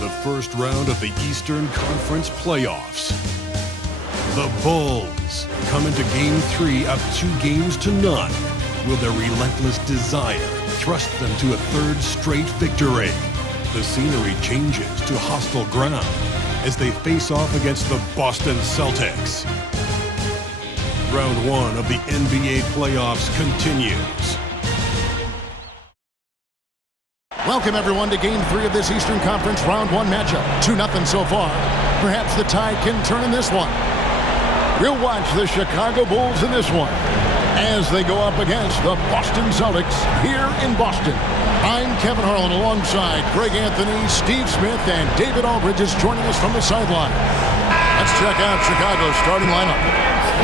The first round of the Eastern Conference playoffs. The Bulls come into Game 3 up 2-0. Will their relentless desire thrust them to a third straight victory? The scenery changes to hostile ground as they face off against the Boston Celtics. Round 1 of the NBA playoffs continues. Welcome, everyone, to Game 3 of this Eastern Conference Round 1 matchup. 2-0 so far. Perhaps the tide can turn in this one. We'll watch the Chicago Bulls in this one as they go up against the Boston Celtics here in Boston. I'm Kevin Harlan alongside Greg Anthony, Steve Smith, and David Aldridge is joining us from the sideline. Let's check out Chicago's starting lineup.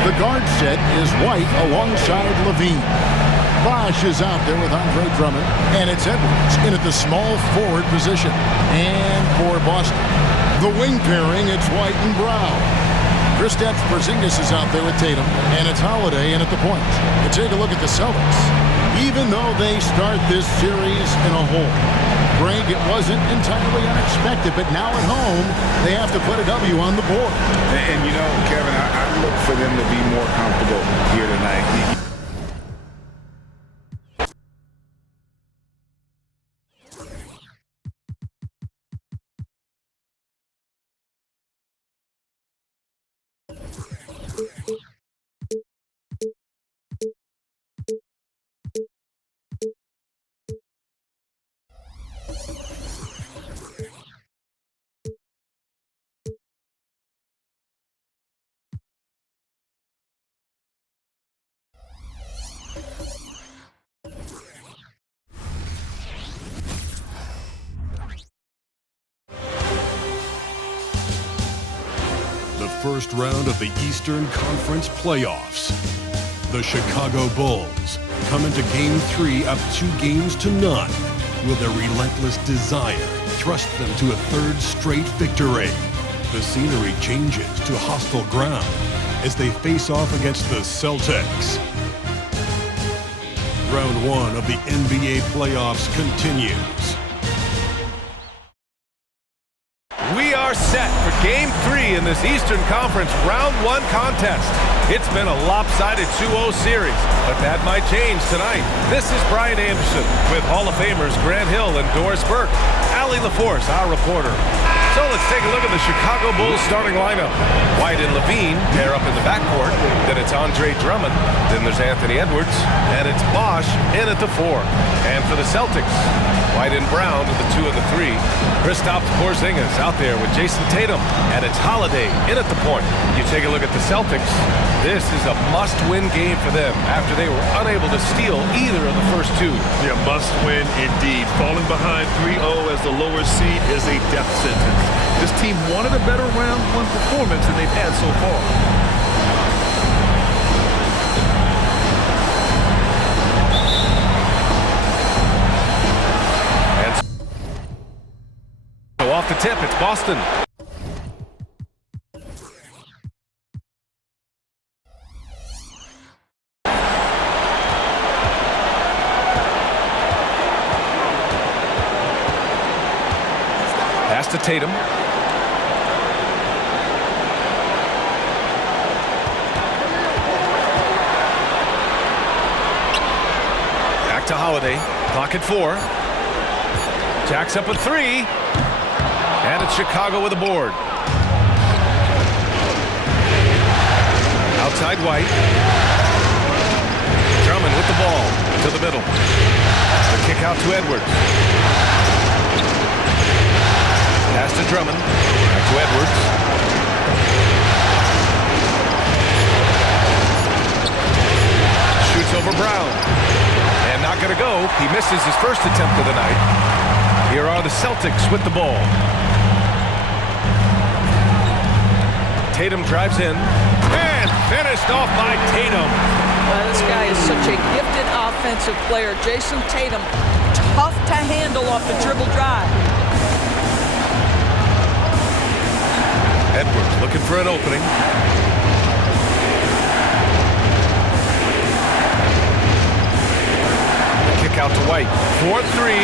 The guard set is White alongside Levine. Bosh is out there with Andre Drummond, and it's Edwards in at the small forward position. And for Boston, the wing pairing, it's White and Brown. Kristaps Porzingis is out there with Tatum, and it's Holiday in at the point. And take a look at the Celtics. Even though they start this series in a hole, Greg, it wasn't entirely unexpected, but now at home, they have to put a W on the board. And you know, Kevin, I look for them to be more comfortable here tonight. First round of the Eastern Conference playoffs. The Chicago Bulls come into Game 3 up 2-0. Will their relentless desire thrust them to a third straight victory? The scenery changes to hostile ground as they face off against the Celtics. Round 1 of the NBA playoffs continues. We are set for Game 3 in this Eastern Conference Round 1 contest. It's been a lopsided 2-0 series, but that might change tonight. This is Brian Anderson with Hall of Famers Grant Hill and Doris Burke. Allie LaForce, our reporter. So let's take a look at the Chicago Bulls starting lineup. White and Levine pair up in the backcourt. Then it's Andre Drummond. Then there's Anthony Edwards. And it's Bosh in at the 4. And for the Celtics, White and Brown with the 2 and the 3. Kristaps Porzingis out there with Jason Tatum. And it's Holiday in at the point. You take a look at the Celtics. This is a must-win game for them after they were unable to steal either of the first 2. Yeah, must-win indeed. Falling behind 3-0 as the lower seed is a death sentence. This team wanted a better round 1 performance than they've had so far. So off the tip, it's Boston. Pass to Tatum. Back to Holiday. Clock at 4. Jacks up a 3. And it's Chicago with a board. Outside White. Drummond with the ball to the middle. The kick out to Edwards. Pass to Drummond. Back to Edwards. He misses his first attempt of the night. Here are the Celtics with the ball. Tatum drives in and finished off by Tatum. This guy is such a gifted offensive player. Jason Tatum, tough to handle off the dribble drive. Edwards looking for an opening. The kick out to White. 4-3.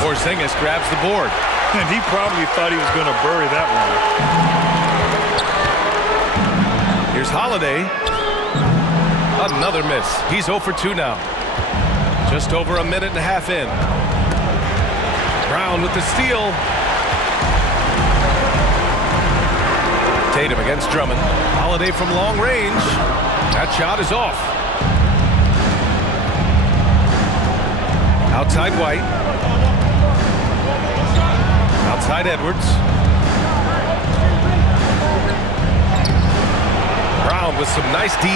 Porzingis grabs the board. And he probably thought he was going to bury that one. Here's Holiday. Another miss. He's 0 for 2 now. Just over a minute and a half in. Brown with the steal. Tatum against Drummond. Holiday from long range. That shot is off. Outside White. Outside Edwards. Brown with some nice D.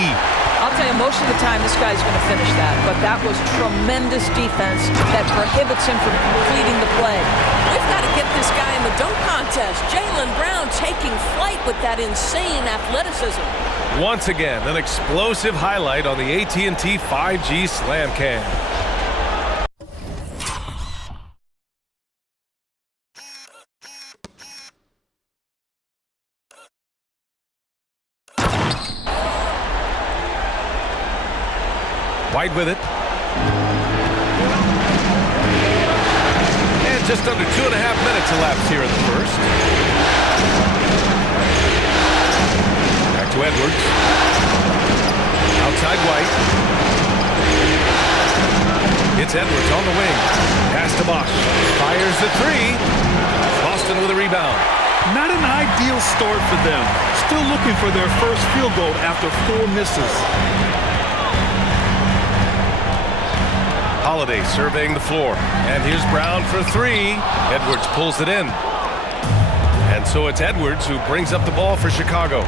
I'll tell you, most of the time this guy's going to finish that, but that was tremendous defense that prohibits him from completing the play. We've got to get this guy in the dunk contest. Jaylen Brown taking flight with that insane athleticism. Once again, an explosive highlight on the AT&T 5G Slam Cam. White with it. And just under 2.5 minutes elapsed here in the first. Back to Edwards. Outside White. It's Edwards on the wing. Pass to Bosch. Fires the three. Boston with a rebound. Not an ideal start for them. Still looking for their first field goal after 4 misses. Holiday surveying the floor. And here's Brown for 3. Edwards pulls it in. And so it's Edwards who brings up the ball for Chicago.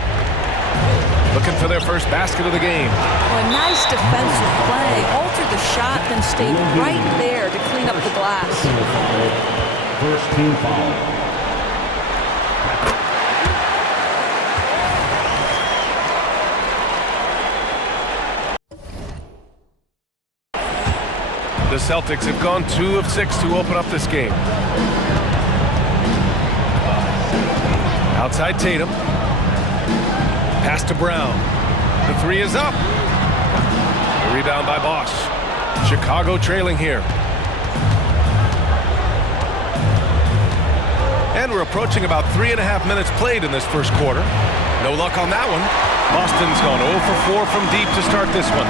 Looking for their first basket of the game. A nice defensive play. Altered the shot, then stayed right there to clean up the glass. First team foul. The Celtics have gone 2 of 6 to open up this game. Outside Tatum. Pass to Brown. The 3 is up. The rebound by Bosch. Chicago trailing here. And we're approaching about 3.5 minutes played in this first quarter. No luck on that one. Boston's gone 0 for 4 from deep to start this one.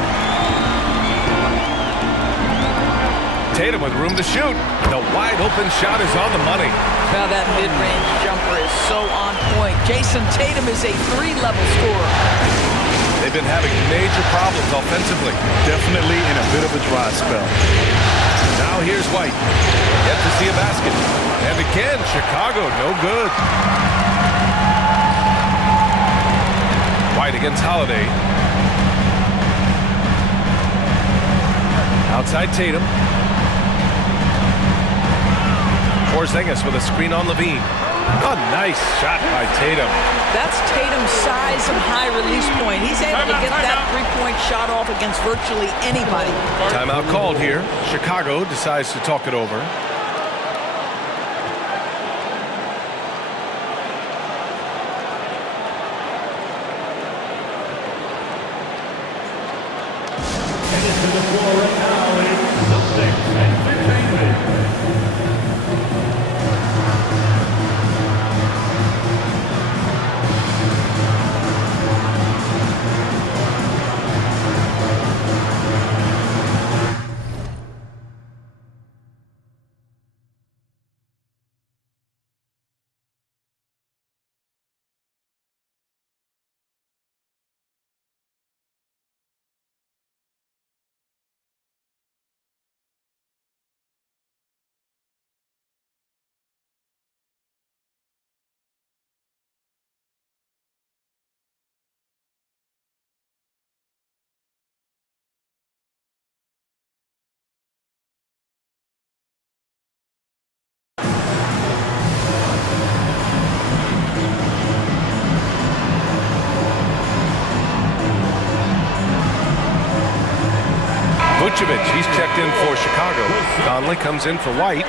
Tatum with room to shoot. The wide open shot is on the money. Now that mid-range jumper is so on point. Jason Tatum is a 3-level scorer. They've been having major problems offensively. Definitely in a bit of a dry spell. Now here's White. Yet to see a basket. And again, Chicago, no good. White against Holiday. Outside Tatum. Porzingis with a screen on Levine. A nice shot by Tatum. That's Tatum's size and high release point. He's able to get that three-point shot off against virtually anybody. Timeout called here. Chicago decides to talk it over. Headed to the floor right now is Celtics Entertainment. Vucevic, he's checked in for Chicago. Conley comes in for White.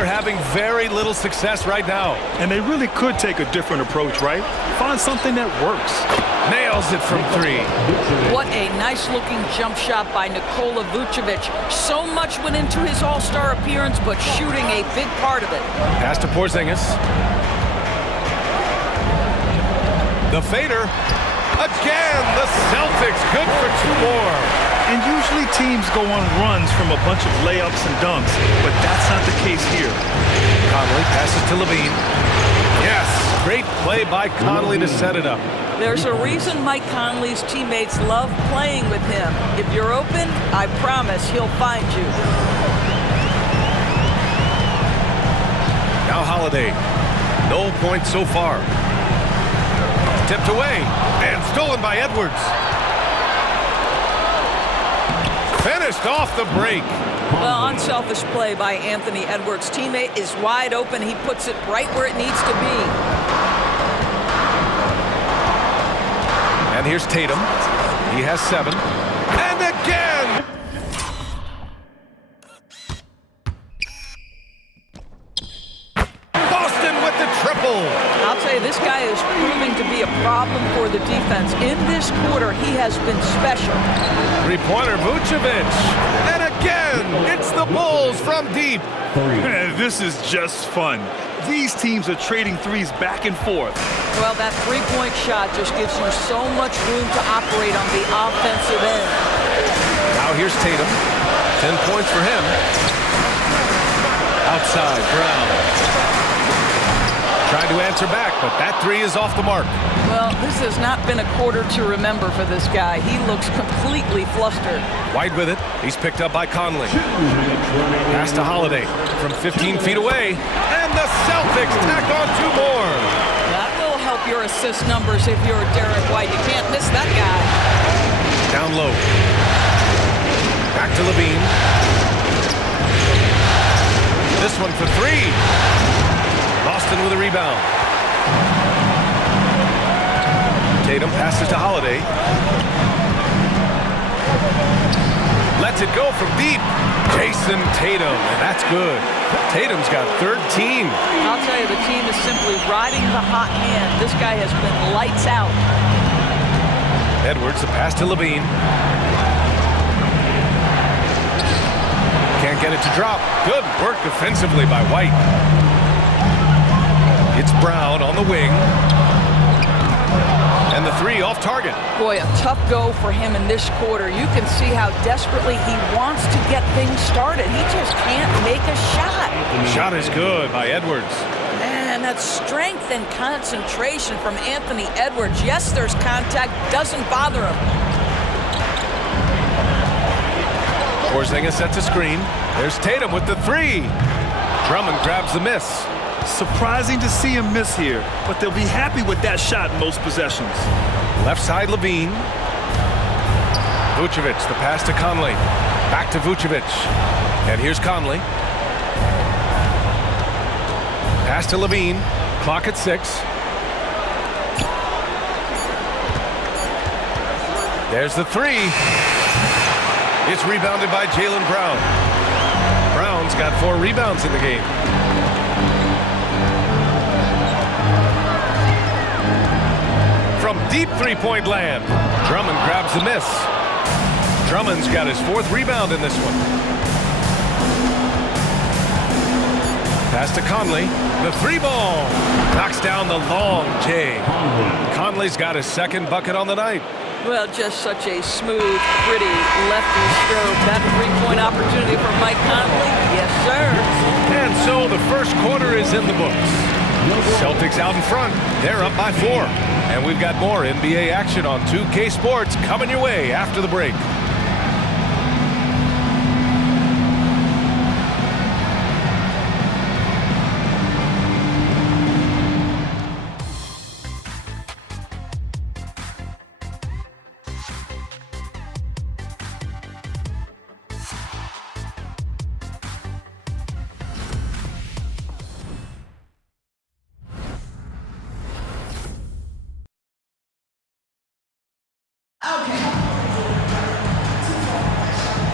They're having very little success right now. And they really could take a different approach, right? Find something that works. Nails it from three. What a nice-looking jump shot by Nikola Vucevic. So much went into his all-star appearance, but shooting a big part of it. Pass to Porzingis. The fader. Again, the Celtics good for two more. And usually teams go on runs from a bunch of layups and dunks, but that's not the case here. Conley passes to Levine. Yes, great play by Conley to set it up. There's a reason Mike Conley's teammates love playing with him. If you're open, I promise he'll find you. Now Holiday. No points so far. Tipped away and stolen by Edwards. Finished off the break. Well, unselfish play by Anthony Edwards. Teammate is wide open. He puts it right where it needs to be. And here's Tatum. He has 7. And again! Boston with the triple. I'll tell you, this guy is proving to be a problem for the defense. In this quarter, he has been special. Three-pointer Vucevic. And again, it's the Bulls from deep. This is just fun. These teams are trading threes back and forth. Well, that three-point shot just gives you so much room to operate on the offensive end. Now here's Tatum. 10 points for him. Outside, Brown. Trying to answer back, but that three is off the mark. Well, this has not been a quarter to remember for this guy. He looks completely flustered. White with it. He's picked up by Conley. Pass to Holiday from 15 feet away. And the Celtics tack on 2 more. That will help your assist numbers if you're Derek White. You can't miss that guy. Down low. Back to Levine. This one for 3. Boston with a rebound. Tatum passes to Holiday. Lets it go from deep. Jason Tatum, and that's good. Tatum's got 13. I'll tell you, the team is simply riding the hot hand. This guy has been lights out. Edwards, the pass to Levine. Can't get it to drop. Good work defensively by White. It's Brown on the wing. And the 3 off target. Boy, a tough go for him in this quarter. You can see how desperately he wants to get things started. He just can't make a shot. Shot is good by Edwards. Man, that strength and concentration from Anthony Edwards. Yes, there's contact. Doesn't bother him. Porzingis sets a screen. There's Tatum with the 3. Drummond grabs the miss. Surprising to see him miss here, but they'll be happy with that shot in most possessions. Left side, Levine. Vucevic, the pass to Conley. Back to Vucevic. And here's Conley. Pass to Levine. Clock at 6. There's the 3. It's rebounded by Jaylen Brown. Brown's got 4 rebounds in the game. From deep three-point land, Drummond grabs the miss. Drummond's got his 4th rebound in this one. Pass to Conley. The 3-ball. Knocks down the long J. Conley's got his 2nd bucket on the night. Well, just such a smooth, pretty lefty stroke. That 3-point opportunity for Mike Conley. Yes, sir. And so the first quarter is in the books. Celtics out in front. They're up by 4. And we've got more NBA action on 2K Sports coming your way after the break.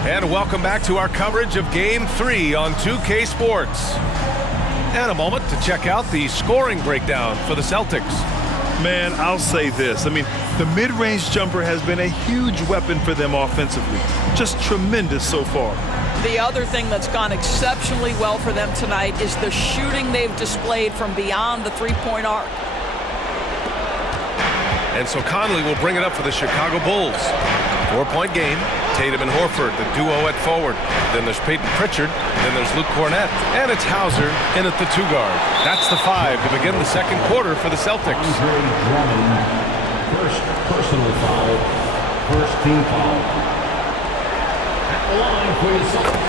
And welcome back to our coverage of Game 3 on 2K Sports. And a moment to check out the scoring breakdown for the Celtics. Man, I'll say this. I mean, the mid-range jumper has been a huge weapon for them offensively. Just tremendous so far. The other thing that's gone exceptionally well for them tonight is the shooting they've displayed from beyond the 3-point arc. And so Conley will bring it up for the Chicago Bulls. 4-point game. Tatum and Horford, the duo at forward. Then there's Peyton Pritchard. Then there's Luke Cornett. And it's Hauser in at the 2 guard. That's the 5 to begin the second quarter for the Celtics. First personal foul. First team foul. At the line for the Celtics.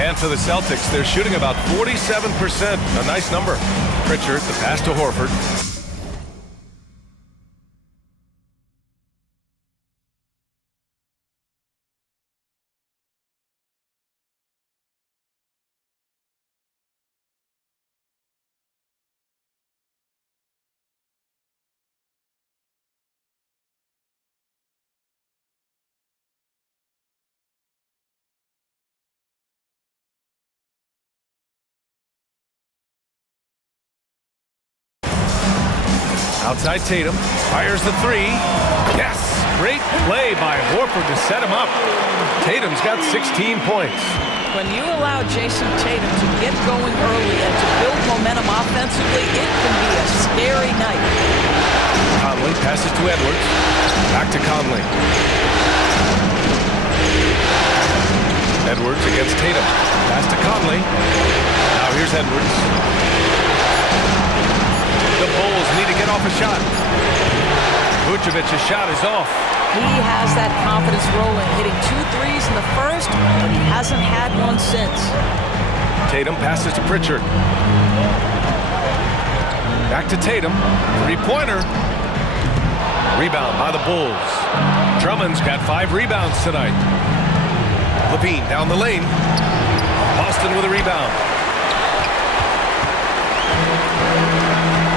And for the Celtics, they're shooting about 47%. A nice number. Pritchard, the pass to Horford. Outside Tatum, fires the 3. Yes! Great play by Horford to set him up. Tatum's got 16 points. When you allow Jason Tatum to get going early and to build momentum offensively, it can be a scary night. Conley passes to Edwards. Back to Conley. Edwards against Tatum. Pass to Conley. Now here's Edwards. The Bulls need to get off a shot. Vucevic's shot is off. He has that confidence rolling, hitting 2 threes in the first, but he hasn't had one since. Tatum passes to Pritchard. Back to Tatum. 3-pointer. Rebound by the Bulls. Drummond's got 5 rebounds tonight. Levine down the lane. Boston with a rebound.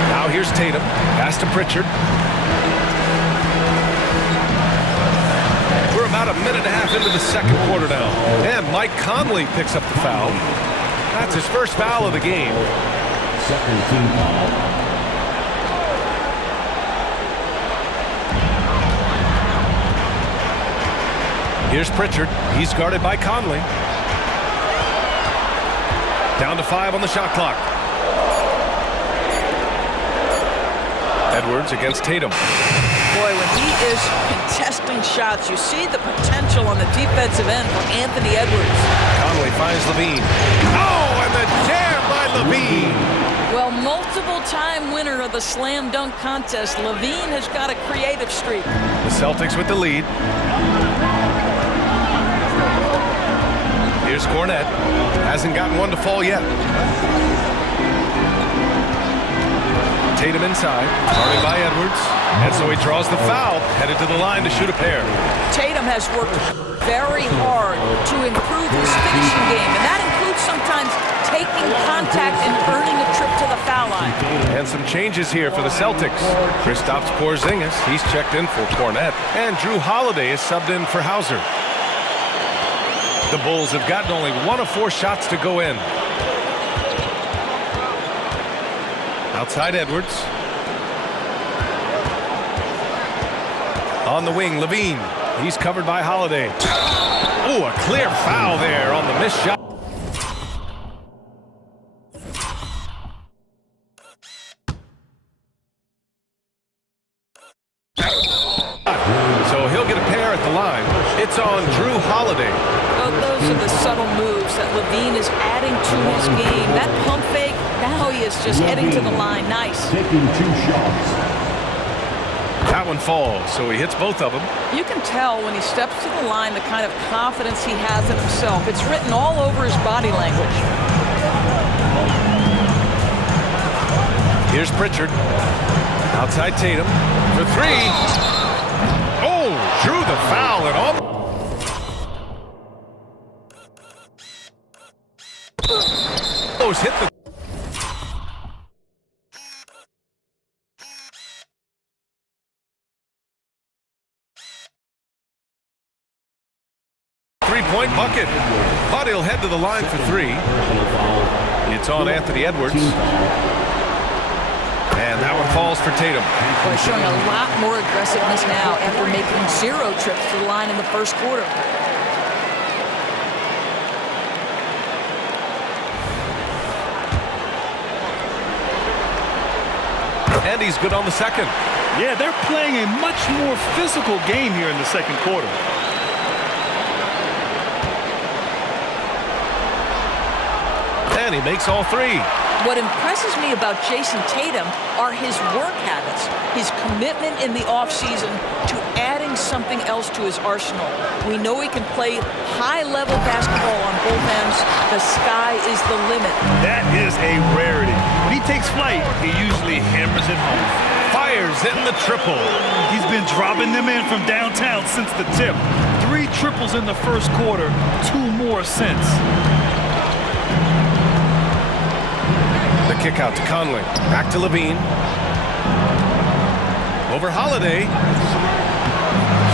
Now here's Tatum. Pass to Pritchard. We're about a minute and a half into the second quarter now. And Mike Conley picks up the foul. That's his first foul of the game. Second team foul. Here's Pritchard. He's guarded by Conley. Down to 5 on the shot clock. Edwards against Tatum. Boy, when he is contesting shots, you see the potential on the defensive end for Anthony Edwards. Conley finds Levine. Oh, and the jam by Levine. Well, multiple-time winner of the slam dunk contest, Levine has got a creative streak. The Celtics with the lead. Here's Cornette. Hasn't gotten one to fall yet. Tatum inside, guarded by Edwards. And so he draws the foul, headed to the line to shoot a pair. Tatum has worked very hard to improve his finishing game, and that includes sometimes taking contact and earning a trip to the foul line. And some changes here for the Celtics. Kristaps Porzingis, he's checked in for Cornette. And Drew Holiday is subbed in for Hauser. The Bulls have gotten only 1 of 4 shots to go in. Outside Edwards. On the wing, Levine. He's covered by Holiday. Oh, a clear foul there on the missed shot. So he'll get a pair at the line. It's on Drew Holiday. Well, those are the subtle moves that Levine is adding to his game. That pump fake, now he is just heading to the line. Nice. Taking 2 shots. That one falls, so he hits both of them. You can tell when he steps to the line the kind of confidence he has in himself. It's written all over his body language. Here's Pritchard. Outside Tatum for 3. Oh, drew the foul and almost hit the. Three-point bucket, but he'll head to the line for 3. It's on Anthony Edwards. And that one falls for Tatum. Boy, showing a lot more aggressiveness now after making 0 trips to the line in the first quarter. And he's good on the second. Yeah, they're playing a much more physical game here in the second quarter. And he makes all 3. What impresses me about Jason Tatum are his work habits, his commitment in the offseason to adding something else to his arsenal. We know he can play high-level basketball on both ends. The sky is the limit. That is a rarity. When he takes flight, he usually hammers it home. Fires in the triple. He's been dropping them in from downtown since the tip. 3 triples in the first quarter, 2 more since. The kick out to Conley. Back to Levine. Over Holiday.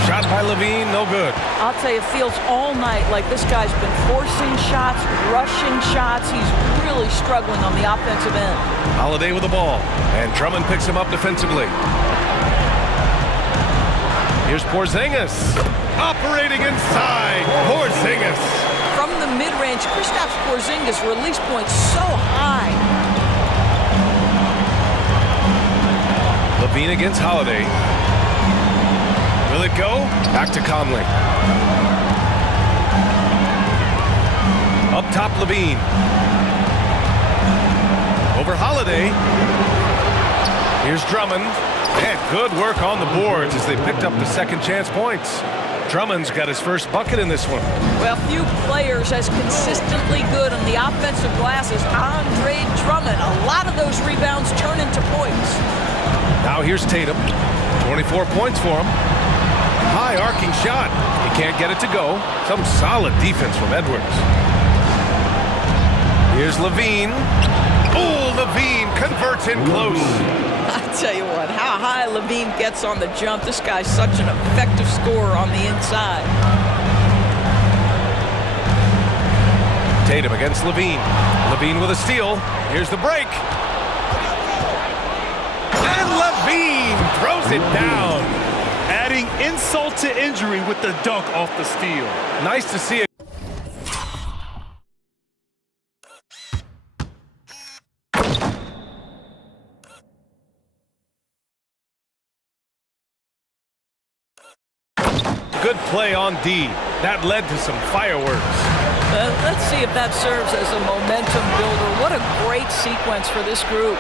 Shot by Levine, no good. I'll tell you, it feels all night like this guy's been forcing shots, rushing shots. He's really struggling on the offensive end. Holiday with the ball, and Drummond picks him up defensively. Here's Porzingis. Operating inside. Porzingis. From the mid-range, Kristaps Porzingis release point so high. Levine against Holiday. Will it go? Back to Conley. Up top, Levine. Over Holiday. Here's Drummond. And good work on the boards as they picked up the second chance points. Drummond's got his first bucket in this one. Well, few players as consistently good on the offensive glass as Andre Drummond. A lot of those rebounds turn into points. Now here's Tatum. 24 points for him. High arcing shot. He can't get it to go. Some solid defense from Edwards. Here's Levine. Oh, Levine converts in close. I tell you what, how high Levine gets on the jump. This guy's such an effective scorer on the inside. Tatum against Levine. Levine with a steal. Here's the break. And Levine throws it down. Adding insult to injury with the dunk off the steal. Nice to see it. Good play on D. That led to some fireworks. Let's see if that serves as a momentum builder. What a great sequence for this group.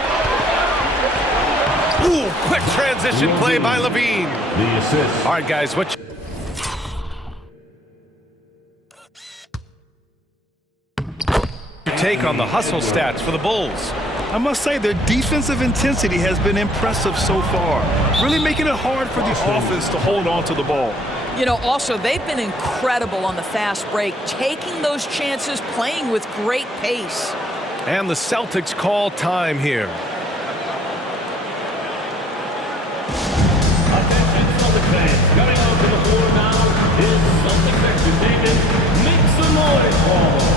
Ooh, quick transition play by Levine. The assist. All right, guys, what take on the hustle stats for the Bulls? I must say their defensive intensity has been impressive so far, really making it hard for the offense to hold on to the ball. You know, also, they've been incredible on the fast break, taking those chances, playing with great pace. And the Celtics call time here. Attention Celtics fans, coming out to the floor now is Celtics entertainment. Make some noise for them.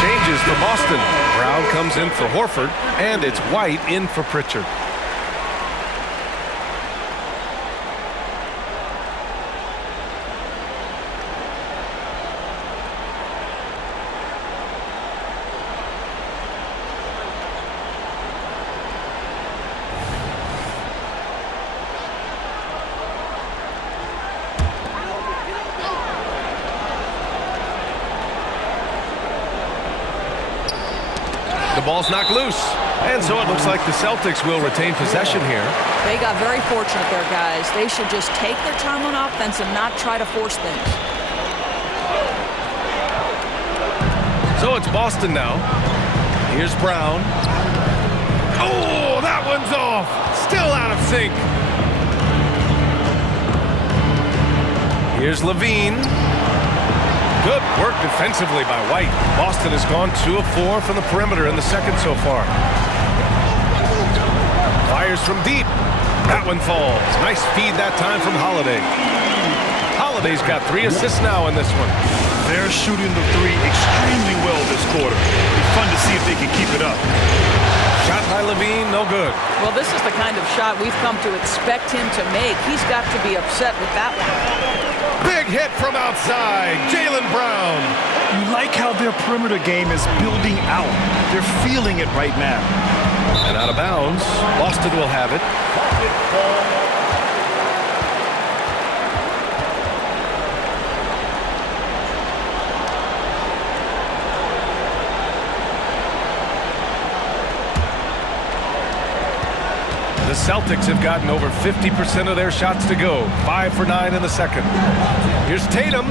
Changes for Boston. Brown comes in for Horford, and it's White in for Pritchard. The ball's knocked loose, and so it looks like the Celtics will retain possession here. They got very fortunate there, guys. They should just take their time on offense and not try to force things. So it's Boston now. Here's Brown. Oh, that one's off. Still out of sync. Here's Levine. Good work defensively by White. Boston has gone 2 of 4 from the perimeter in the second so far. Fires from deep. That one falls. Nice feed that time from Holiday. Holiday's got 3 assists now in this one. They're shooting the three extremely well this quarter. It's fun to see if they can keep it up. Shot by Levine, no good. Well, this is the kind of shot we've come to expect him to make. He's got to be upset with that one. Big hit from outside. Jaylen Brown. You like how their perimeter game is building out. They're feeling it right now. And out of bounds. Boston will have it. The Celtics have gotten over 50% of their shots to go. 5 for 9 in the second. Here's Tatum.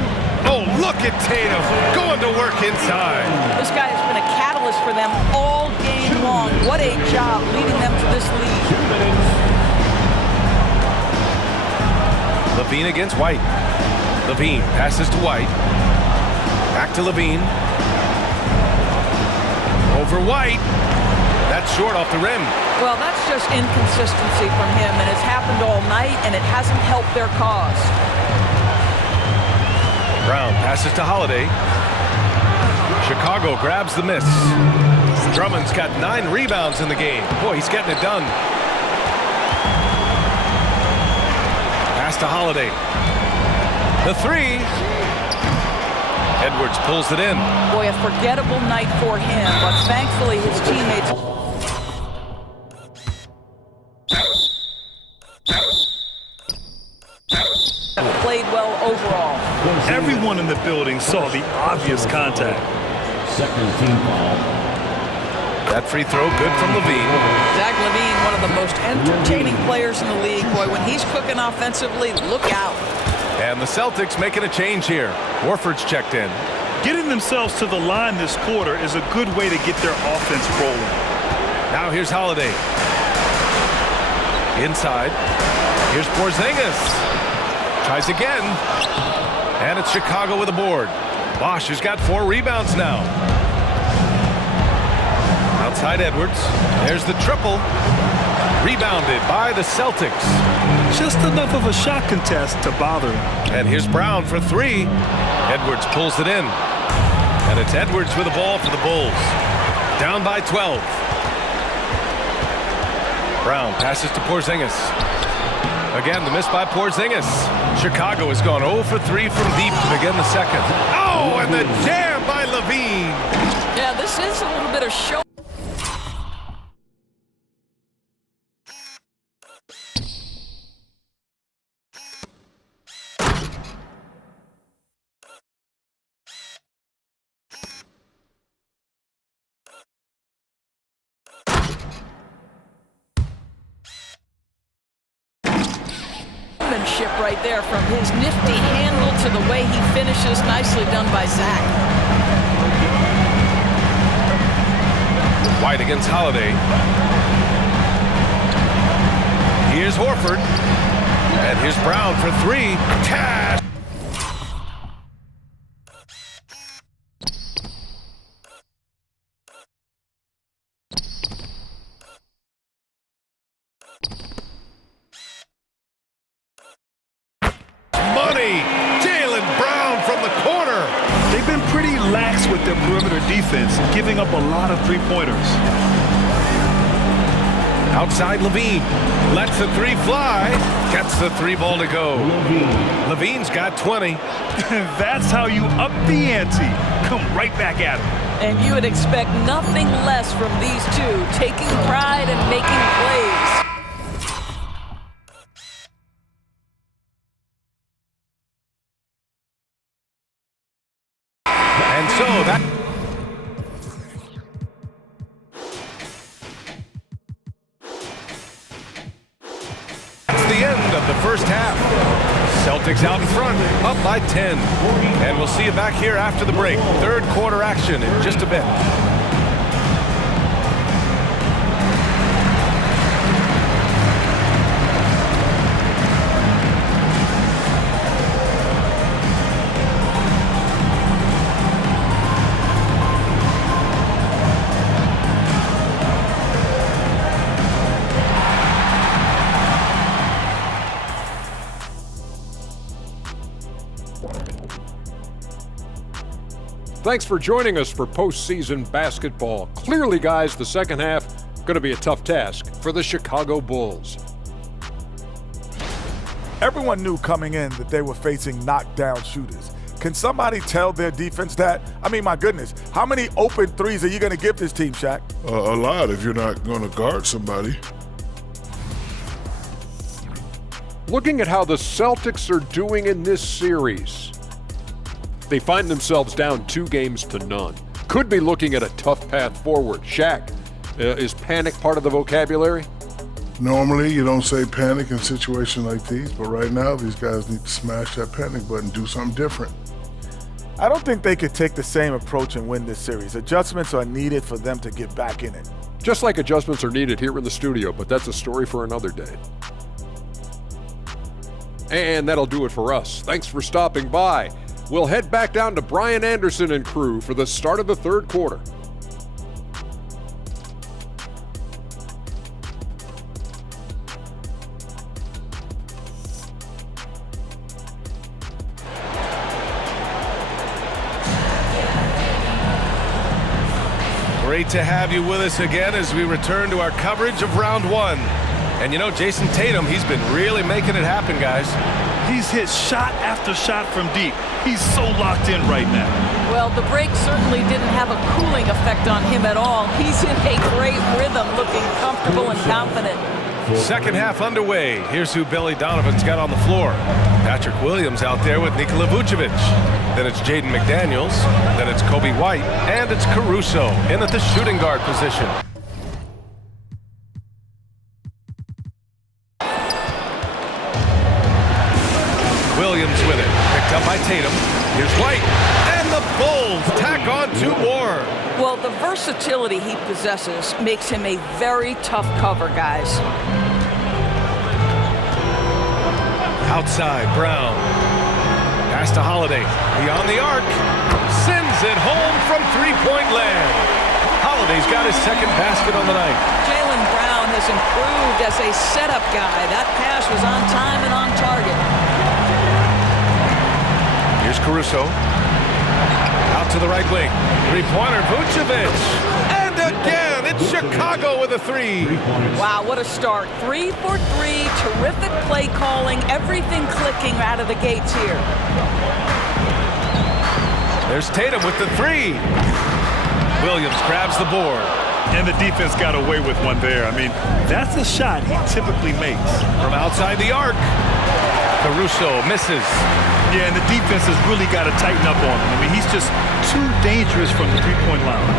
Oh, look at Tatum going to work inside. This guy has been a catalyst for them all game long. What a job leading them to this lead. Levine against White. Levine passes to White. Back to Levine. Over White. That's short off the rim. Well, that's just inconsistency from him, and it's happened all night, and it hasn't helped their cause. Brown passes to Holiday. Chicago grabs the miss. Drummond's got 9 rebounds in the game. Boy, he's getting it done. Pass to Holiday. The 3. Edwards pulls it in. Boy, a forgettable night for him, but thankfully his teammates played well overall. Everyone in the building saw the obvious contact. Second team foul. That free throw good from Levine. Zach LaVine, one of the most entertaining players in the league. Boy, when he's cooking offensively, look out. And the Celtics making a change here. Horford's checked in. Getting themselves to the line this quarter is a good way to get their offense rolling. Now here's Holiday. Inside. Here's Porzingis. Tries again. And it's Chicago with a board. Bosch has got 4 rebounds now. Outside Edwards. There's the triple. Rebounded by the Celtics. Just enough of a shot contest to bother him. And here's Brown for 3. Edwards pulls it in. And it's Edwards with the ball for the Bulls. Down by 12. Brown passes to Porzingis. Again, the miss by Porzingis. Chicago has gone 0 for 3 from deep to begin the second. Oh, and the jam by Levine. Yeah, this is a little bit of show. workmanship right there, from his nifty handle to the way he finishes. Nicely done by Zach. White against Holiday. Here's Horford. And here's Brown for three. Cash! With their perimeter defense, giving up a lot of three-pointers. Outside Levine. Lets the three fly. Gets the three ball to go. Levine's got 20. That's how you up the ante. Come right back at him. And you would expect nothing less from these two, taking pride and making plays. And so that's the end of the first half. Celtics out in front, up by 10. And we'll see you back here after the break. Third quarter action in just a bit. Thanks for joining us for postseason basketball. Clearly, guys, the second half going to be a tough task for the Chicago Bulls. Everyone knew coming in that they were facing knockdown shooters. Can somebody tell their defense that? I mean, my goodness, how many open threes are you going to give this team, Shaq? A lot if you're not going to guard somebody. Looking at how the Celtics are doing in this series, they find themselves down 2-0. Could be looking at a tough path forward. Shaq, is panic part of the vocabulary? Normally, you don't say panic in situations like these, but right now, these guys need to smash that panic button, do something different. I don't think they could take the same approach and win this series. Adjustments are needed for them to get back in it. Just like adjustments are needed here in the studio, but that's a story for another day. And that'll do it for us. Thanks for stopping by. We'll head back down to Brian Anderson and crew for the start of the third quarter. Great to have you with us again as we return to our coverage of round one. And you know, Jason Tatum, he's been really making it happen, guys. He's hit shot after shot from deep. He's so locked in right now. Well, the break certainly didn't have a cooling effect on him at all. He's in a great rhythm, looking comfortable and confident. Second half underway. Here's who Billy Donovan's got on the floor. Patrick Williams out there with Nikola Vucevic. Then it's Jaden McDaniels. Then it's Kobe White. And it's Caruso in at the shooting guard position. Williams with it. Picked up by Tatum. Here's White. And the Bulls tack on two more. Well, the versatility he possesses makes him a very tough cover, guys. Outside, Brown. Pass to Holiday. Beyond the arc. Sends it home from three-point land. Holiday's got his second basket on the night. Jaylen Brown has improved as a setup guy. That pass was on time and on target. Here's Caruso. Out to the right wing. Three-pointer, Vucevic. And again, it's Chicago with a three. Wow, what a start. 3 for 3. Terrific play calling. Everything clicking out of the gates here. There's Tatum with the three. Williams grabs the board. And the defense got away with one there. I mean, that's a shot he typically makes. From outside the arc. Caruso misses. Yeah, and the defense has really got to tighten up on him. I mean, he's just too dangerous from the three-point line.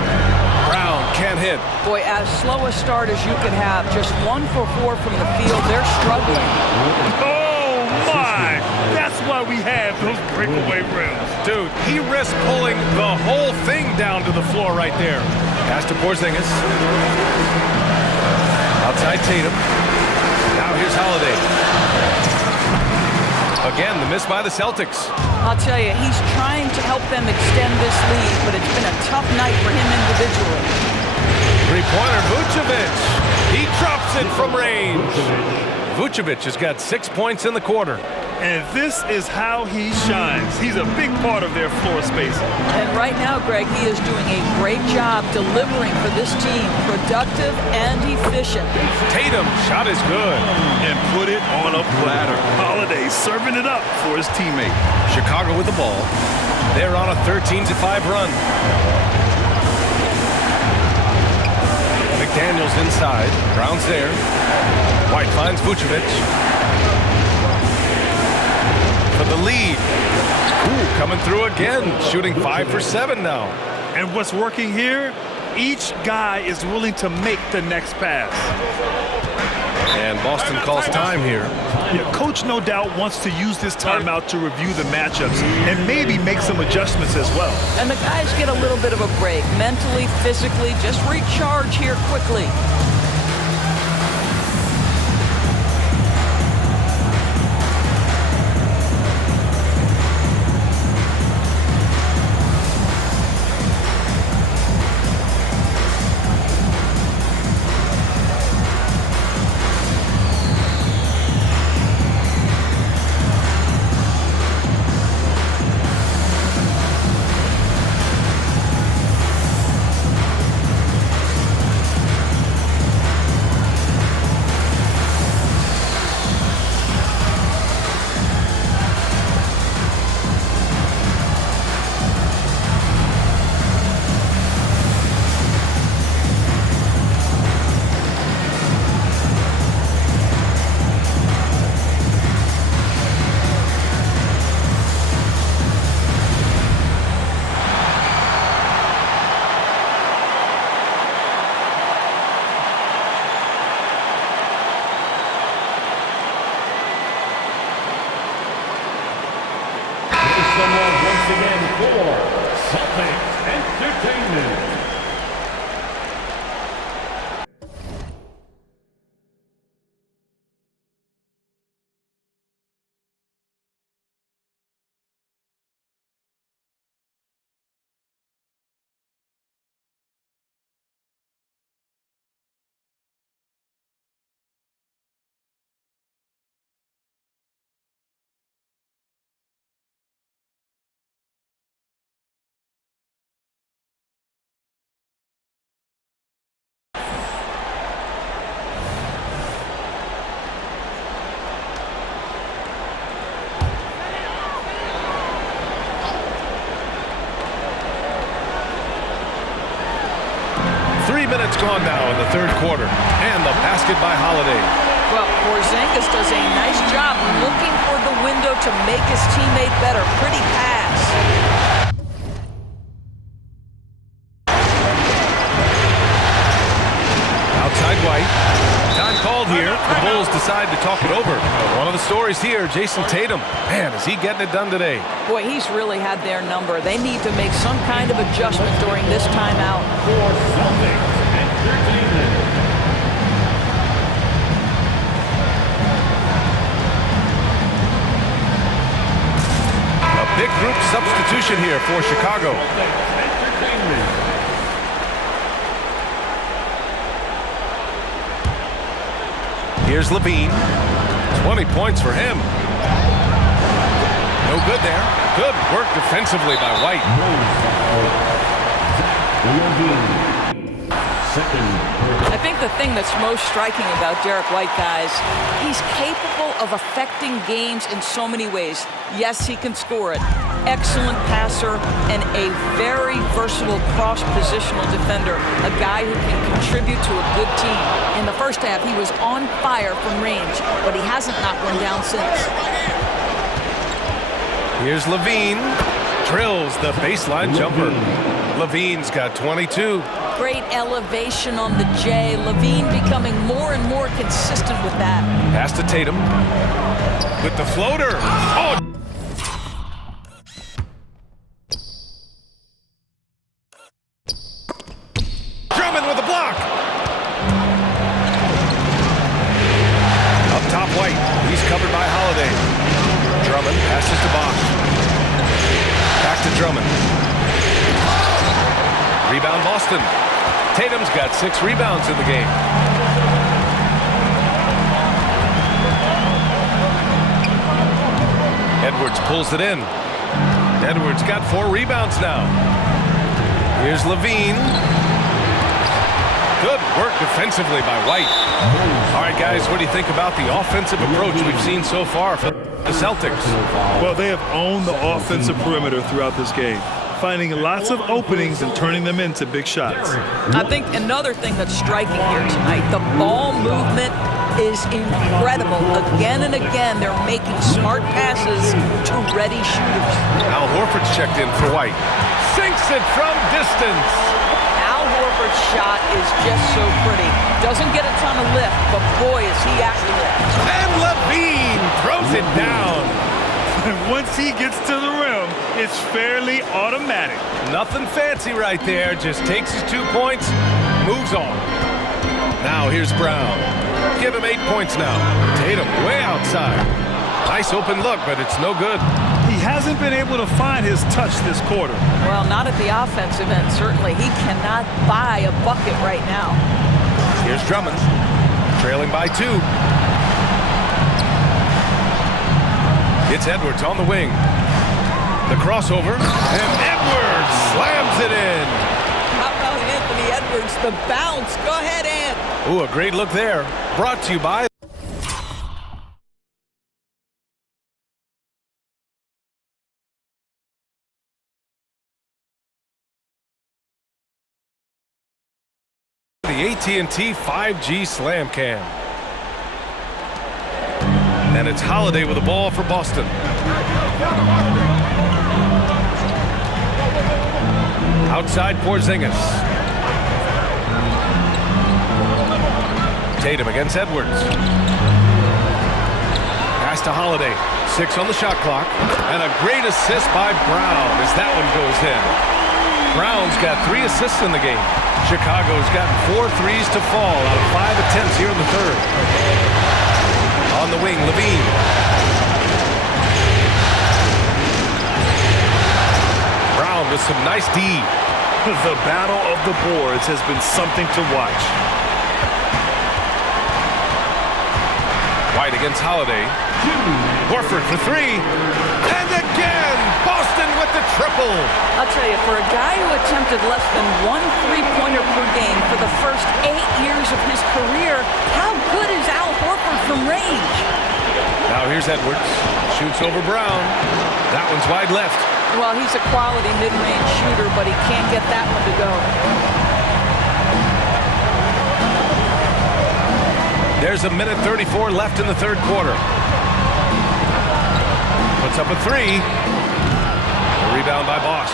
Brown can't hit. Boy, as slow a start as you can have. Just 1 for 4 from the field. They're struggling. Oh, my! That's why we have those breakaway rims. Dude, he risked pulling the whole thing down to the floor right there. Pass to Porzingis. Outside Tatum. Now here's Holiday. Again, the miss by the Celtics. I'll tell you, he's trying to help them extend this lead, but it's been a tough night for him individually. Three-pointer, Vucevic. He drops it from range. Vucevic has got 6 points in the quarter. And this is how he shines. He's a big part of their floor spacing. And right now, Greg, he is doing a great job delivering for this team. Productive and efficient. Tatum, shot is good. And put it on a platter. Holiday serving it up for his teammate. Chicago with the ball. They're on a 13-5 run. McDaniels inside. Brown's there. White finds Vucevic. For the lead. Ooh, coming through again. Shooting 5 for 7 now. And what's working here? Each guy is willing to make the next pass. And Boston calls time here. Yeah, coach no doubt wants to use this timeout to review the matchups and maybe make some adjustments as well. And the guys get a little bit of a break. Mentally, physically, just recharge here quickly. Once again for Celtics Entertainment. Minutes gone now in the third quarter. And the basket by Holiday. Well, Porzingis does a nice job looking for the window to make his teammate better. Pretty pass. Outside White. Time called here. The Bulls decide to talk it over. One of the stories here, Jason Tatum. Man, is he getting it done today? Boy, he's really had their number. They need to make some kind of adjustment during this timeout. For Celtics Entertainment. A big group substitution here for Chicago. Here's Levine. 20 points for him. No good there. Good work defensively by White. I think the thing that's most striking about Derek White, guys, he's capable of affecting games in so many ways. Yes, he can score it. Excellent passer and a very versatile cross-positional defender. A guy who can contribute to a good team. In the first half, he was on fire from range, but he hasn't knocked one down since. Here's Levine. Drills the baseline jumper. Levine's got 22. Great elevation on the J. Levine becoming more and more consistent with that. Pass to Tatum with the floater. Oh! Drummond with the block. Up top, White. He's covered by Holiday. Drummond passes to Bosch. Back to Drummond. Rebound Boston. Tatum's got 6 rebounds in the game. Edwards pulls it in. Edwards got 4 rebounds now. Here's Levine. Good work defensively by White. All right, guys, what do you think about the offensive approach we've seen so far from the Celtics? Well, they have owned the offensive perimeter throughout this game, finding lots of openings and turning them into big shots. I think another thing that's striking here tonight, the ball movement is incredible. Again and again, they're making smart passes to ready shooters. Al Horford's checked in for White. Sinks it from distance. Al Horford's shot is just so pretty. Doesn't get a ton of lift, but boy, is he accurate. And Levine throws it down. And once he gets to the rim, it's fairly automatic. Nothing fancy right there. Just takes his 2 points, moves on. Now here's Brown. Give him 8 points now. Tatum way outside. Nice open look, but it's no good. He hasn't been able to find his touch this quarter. Well, not at the offensive end, certainly. He cannot buy a bucket right now. Here's Drummond, trailing by 2. It's Edwards on the wing. The crossover, and Edwards slams it in. How about Anthony Edwards, the bounce? Go ahead, Ant. Ooh, a great look there. Brought to you by the AT&T 5G Slam Cam. And it's Holiday with the ball for Boston. Outside Porzingis. Tatum against Edwards. Pass to Holiday. 6 on the shot clock. And a great assist by Brown as that one goes in. Brown's got 3 assists in the game. Chicago's gotten 4 threes to fall out of 5 attempts here in the third. On the wing, Levine. Brown with some nice D. The battle of the boards has been something to watch. White against Holiday. Horford for 3. And again, Boston with the triple. I'll tell you, for a guy who attempted less than 1 3-pointer per game for the first 8 years of his career, how good is Al Horford from range? Now here's Edwards. Shoots over Brown. That one's wide left. Well, he's a quality mid-range shooter, but he can't get that one to go. There's a minute 34 left in the third quarter. Puts up a 3. A rebound by Bosch.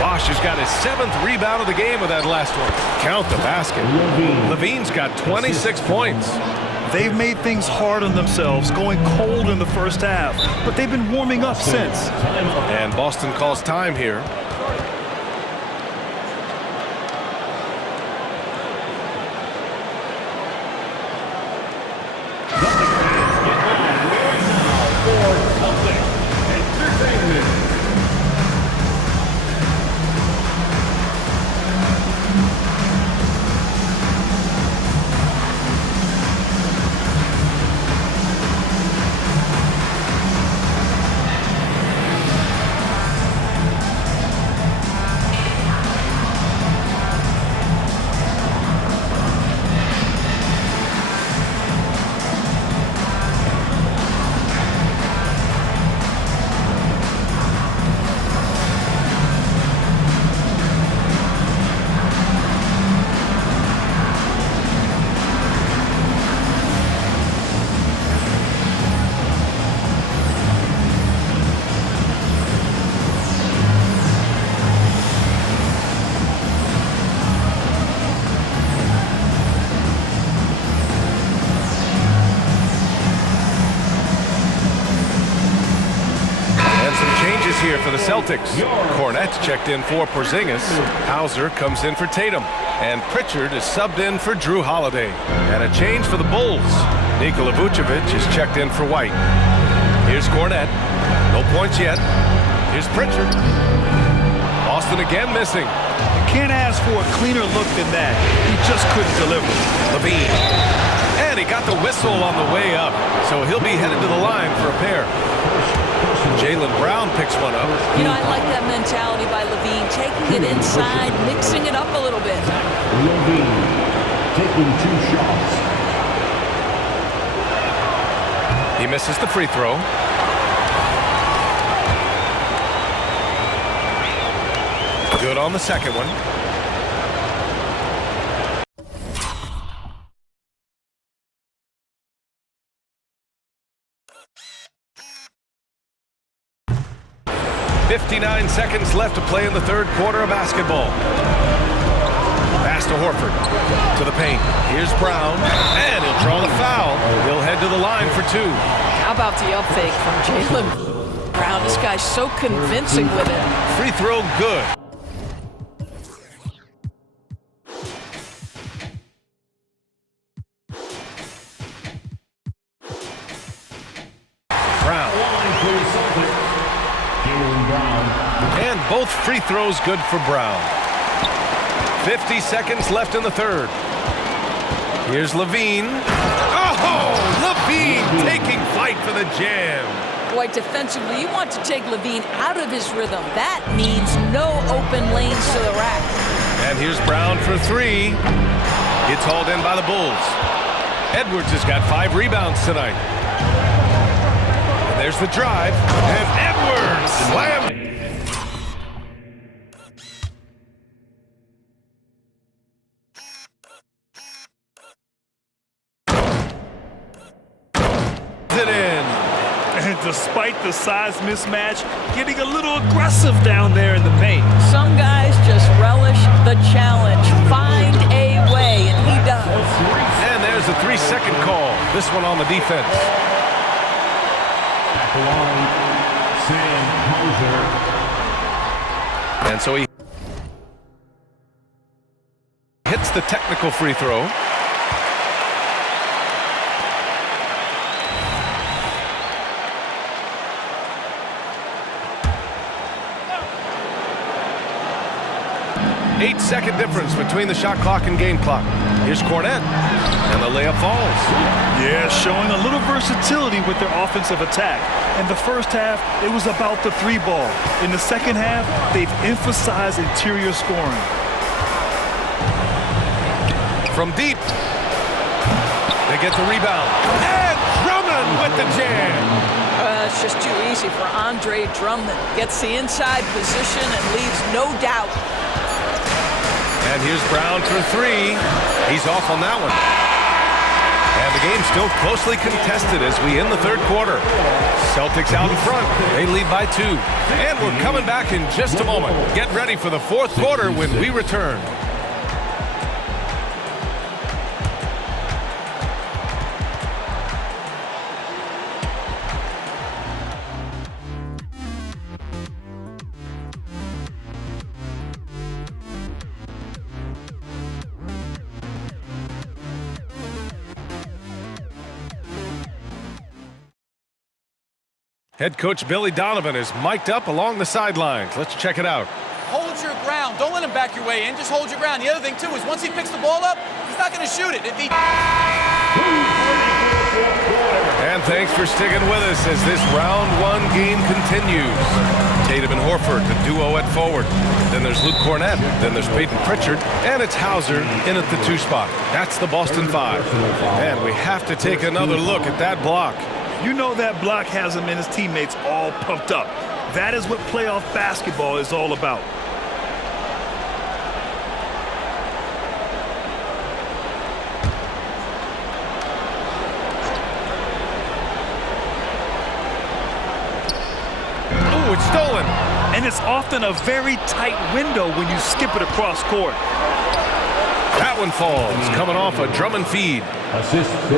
Bosch has got his 7th rebound of the game with that last one. Count the basket. Levine's got 26 points. They've made things hard on themselves, going cold in the first half, but they've been warming up since. And Boston calls time here. here for the Celtics. Cornette's checked in for Porzingis. Hauser comes in for Tatum. And Pritchard is subbed in for Drew Holiday. And a change for the Bulls. Nikola Vucevic is checked in for White. Here's Cornette. No points yet. Here's Pritchard. Boston again missing. You can't ask for a cleaner look than that. He just couldn't deliver. Levine. And he got the whistle on the way up. So he'll be headed to the line for a pair. Jaylen Brown picks one up. You know, I like that mentality by Levine, taking it inside, mixing it up a little bit. Levine taking 2 shots. He misses the free throw. Good on the second one. "59 seconds left to play in the third quarter of basketball. Pass to Horford. To the paint. Here's Brown. And he'll draw the foul. He'll head to the line for 2. How about the up fake from Jaylen Brown? This guy's so convincing with it. Free throw good. And both free throws good for Brown. 50 seconds left in the third. Here's Levine. Oh, Levine taking flight for the jam. Boy, defensively, you want to take Levine out of his rhythm. That means no open lanes to the rack. And here's Brown for 3. It's hauled in by the Bulls. Edwards has got 5 rebounds tonight. And there's the drive. And Edwards slammed. Despite the size mismatch, getting a little aggressive down there in the paint. Some guys just relish the challenge. Find a way, and he does. And there's a 3-second call. This one on the defense. At the line, Sam Hauser. And so he hits the technical free throw. Eight-second difference between the shot clock and game clock. Here's Cornette, and the layup falls. Yeah, showing a little versatility with their offensive attack. In the first half, it was about the 3 ball. In the second half, they've emphasized interior scoring. From deep, they get the rebound. And Drummond with the jam. It's just too easy for Andre Drummond. Gets the inside position and leaves no doubt. And here's Brown for 3. He's off on that one. And the game's still closely contested as we end the third quarter. Celtics out in front. They lead by 2. And we're coming back in just a moment. Get ready for the fourth quarter when we return. Head coach Billy Donovan is mic'd up along the sidelines. Let's check it out. Hold your ground. Don't let him back your way in. Just hold your ground. The other thing, too, is once he picks the ball up, he's not going to shoot it. If he... And thanks for sticking with us as this round 1 game continues. Tatum and Horford, the duo at forward. Then there's Luke Cornette. Then there's Peyton Pritchard. And it's Hauser in at the 2 spot. That's the Boston 5. And we have to take another look at that block. You know that block has him and his teammates all pumped up. That is what playoff basketball is all about. Oh, it's stolen. And it's often a very tight window when you skip it across court. That one falls, coming off a drum and feed.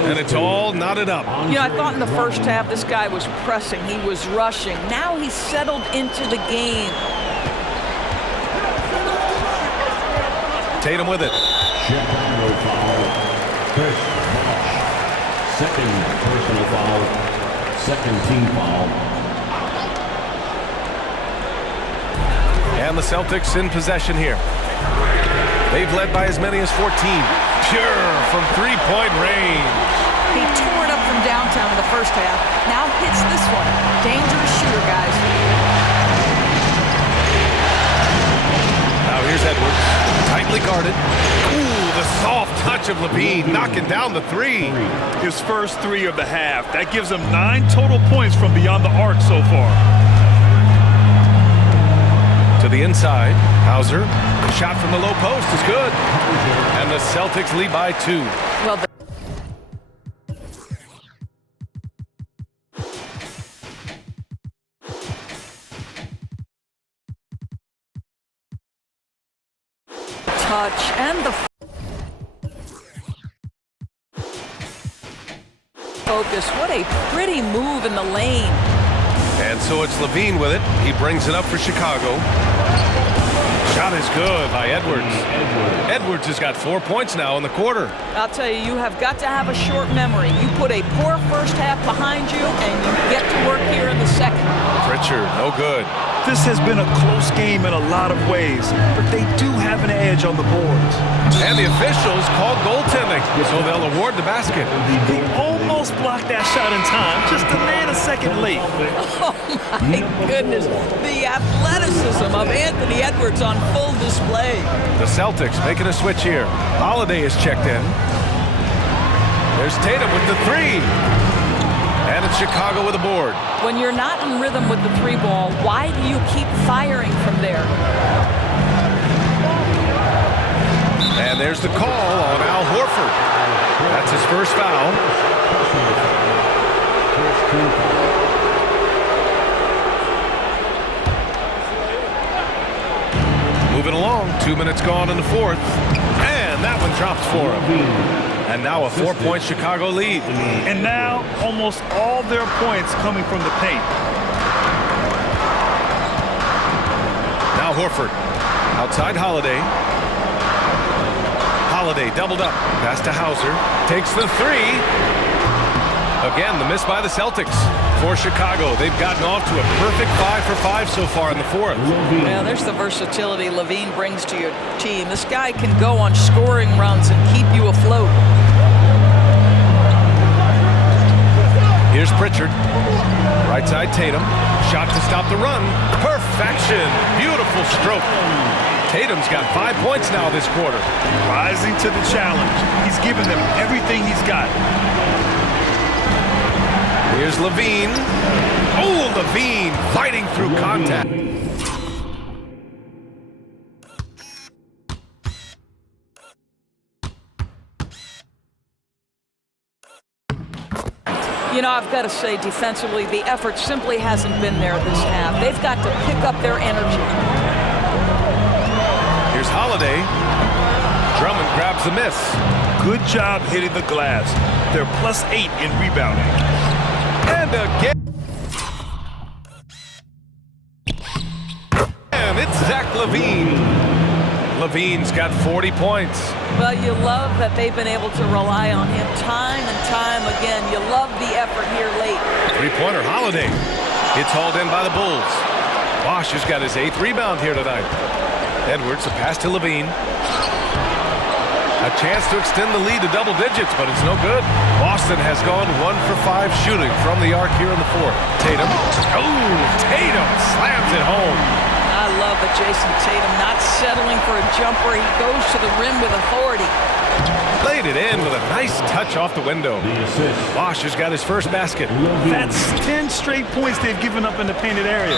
And it's all knotted up. You know, I thought in the first half this guy was pressing. He was rushing. Now he's settled into the game. Tatum with it. Chicago foul. Chris Bosh. Second personal foul. Second team foul. And the Celtics in possession here. They've led by as many as 14. Pure from three-point range. He tore it up from downtown in the first half. Now hits this one. Dangerous shooter, guys. Now here's Edwards. Tightly guarded. Ooh, the soft touch of Levine knocking down the three. His first three of the half. That gives him 9 total points from beyond the arc so far. To the inside, Hauser. Shot from the low post is good. And the Celtics lead by 2. Well, touch and the focus. What a pretty move in the lane. And so it's Levine with it. He brings it up for Chicago. Shot is good by Edwards. Edwards has got 4 points now in the quarter. I'll tell you, you have got to have a short memory. You put a poor first half behind you, and you get to work here in the second. Pritchard, no good. This has been a close game in a lot of ways, but they do have an edge on the boards. And the officials called goaltending, so they'll award the basket. He almost blocked that shot in time, just a man a second late. Oh, my goodness. The athleticism of Anthony Edwards on full display. The Celtics making a switch here. Holiday is checked in. There's Tatum with the three. And it's Chicago with a board. When you're not in rhythm with the three ball, why do you keep firing from there? And there's the call on Al Horford. That's his first foul. Moving along, 2 minutes gone in the fourth. And that one drops for him. And now a 4-point Chicago lead. And now almost all their points coming from the paint. Now Horford. Outside Holiday. Holiday doubled up. Pass to Hauser. Takes the three. Again, the miss by the Celtics. For Chicago, they've gotten off to a perfect 5 for 5 so far in the fourth. Yeah, there's the versatility Levine brings to your team. This guy can go on scoring runs and keep you afloat. Here's Pritchard. Right side Tatum. Shot to stop the run. Perfection. Beautiful stroke. Tatum's got 5 points now this quarter. Rising to the challenge. He's given them everything he's got. Here's Levine. Oh, Levine fighting through contact. You know, I've got to say, defensively, the effort simply hasn't been there this half. They've got to pick up their energy. Here's Holiday. Drummond grabs the miss. Good job hitting the glass. They're +8 in rebounding. And again. And it's Zach Levine. Levine's got 40 points. Well, you love that they've been able to rely on him time and time again. You love the effort here late. Three-pointer Holiday. It's hauled in by the Bulls. Bosch has got his 8th rebound here tonight. Edwards, a pass to Levine. A chance to extend the lead to double digits, but it's no good. Boston has gone 1 for 5 shooting from the arc here in the fourth. Tatum. Oh, Tatum slams it home. I love that Jason Tatum not settling for a jumper. He goes to the rim with authority. Laid laid it in with a nice touch off the window. Bosch has got his first basket. That's 10 straight points they've given up in the painted area.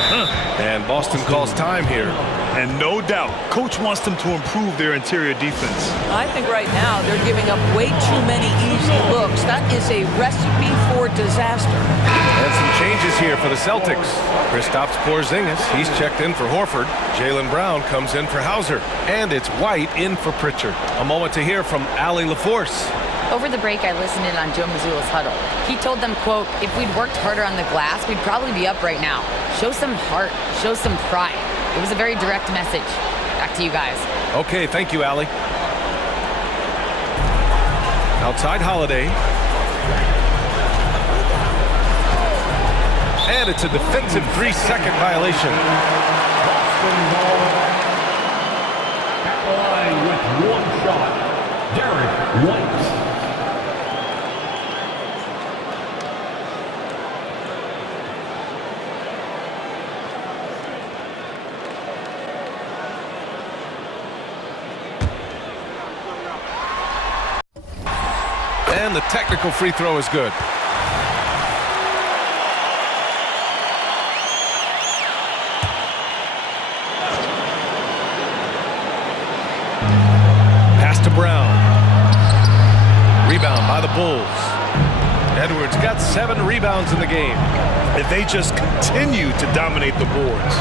And Boston calls time here. And no doubt, coach wants them to improve their interior defense. I think right now they're giving up way too many easy looks. That is a recipe for disaster. And some changes here for the Celtics. Kristaps Porzingis, he's checked in for Horford. Jaylen Brown comes in for Hauser. And it's White in for Pritchard. A moment to hear from Allie LaForce. Over the break, I listened in on Joe Mazzulla's huddle. He told them, quote, if we'd worked harder on the glass, we'd probably be up right now. Show some heart. Show some pride. It was a very direct message. Back to you guys. Okay, thank you, Allie. Outside Holiday. And it's a defensive 3-second violation. At the line with one shot, Derek White. And the technical free throw is good. Pass to Brown. Rebound by the Bulls. Edwards got 7 rebounds in the game. If they just continue to dominate the boards.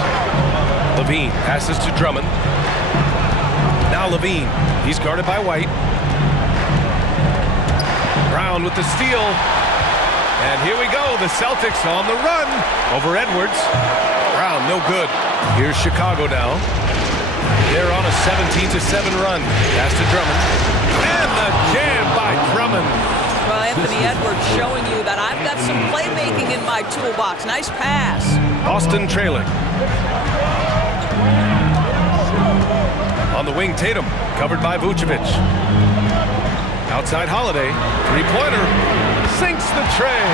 Levine passes to Drummond. Now Levine. He's guarded by White. Brown with the steal. And here we go. The Celtics on the run over Edwards. Brown, no good. Here's Chicago now. They're on a 17-7 run. Pass to Drummond. And the jam by Drummond. Well, Anthony Edwards showing you that I've got some playmaking in my toolbox. Nice pass. Boston trailing. On the wing, Tatum, covered by Vucevic. Outside Holiday, three-pointer, sinks the tray.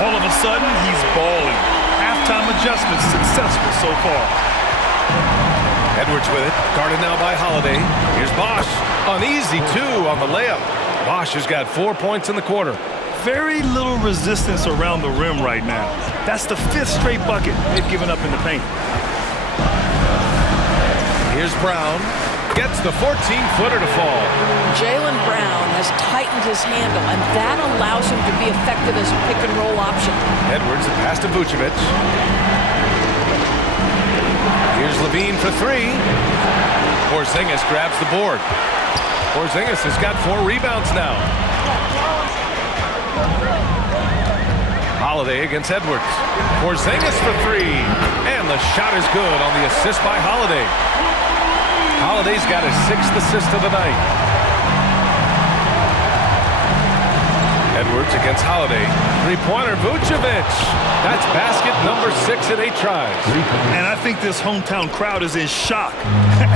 All of a sudden, he's balling. Halftime adjustment successful so far. Edwards with it, guarded now by Holiday. Here's Bosch, an easy 2 on the layup. Bosch has got 4 points in the quarter. Very little resistance around the rim right now. That's the 5th straight bucket they've given up in the paint. Here's Brown. Gets the 14-footer to fall. Jaylen Brown has tightened his handle, and that allows him to be effective as a pick-and-roll option. Edwards, a pass to Vucevic. Here's Levine for 3. Porzingis grabs the board. Porzingis has got 4 rebounds now. Holiday against Edwards. Porzingis for 3. And the shot is good on the assist by Holiday. Holiday's got his 6th assist of the night. Edwards against Holiday. Three-pointer, Vucevic. That's basket number 6 in 8 tries. And I think this hometown crowd is in shock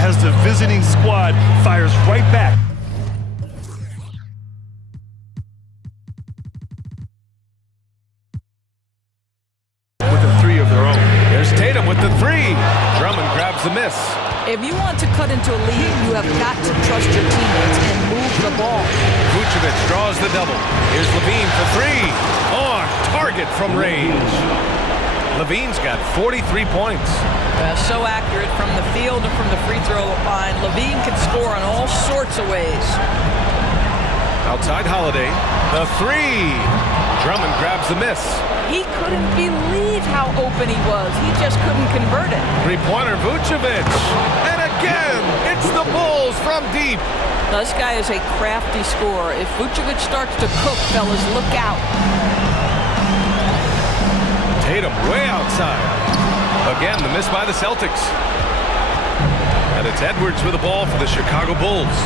as the visiting squad fires right back. With a 3 of their own. There's Tatum with the 3. Drummond grabs the miss. If you want to cut into a lead, you have got to trust your teammates and move the ball. Vucevic draws the double. Here's Levine for 3. On target from range. Levine's got 43 points. So accurate from the field and from the free throw line. Levine can score on all sorts of ways. Outside Holiday. The 3. Drummond grabs the miss. He couldn't believe how open he was. He just couldn't convert it. Three-pointer, Vucevic. And again, it's the Bulls from deep. Now, this guy is a crafty scorer. If Vucevic starts to cook, fellas, look out. Tatum way outside. Again, the miss by the Celtics. And it's Edwards with the ball for the Chicago Bulls.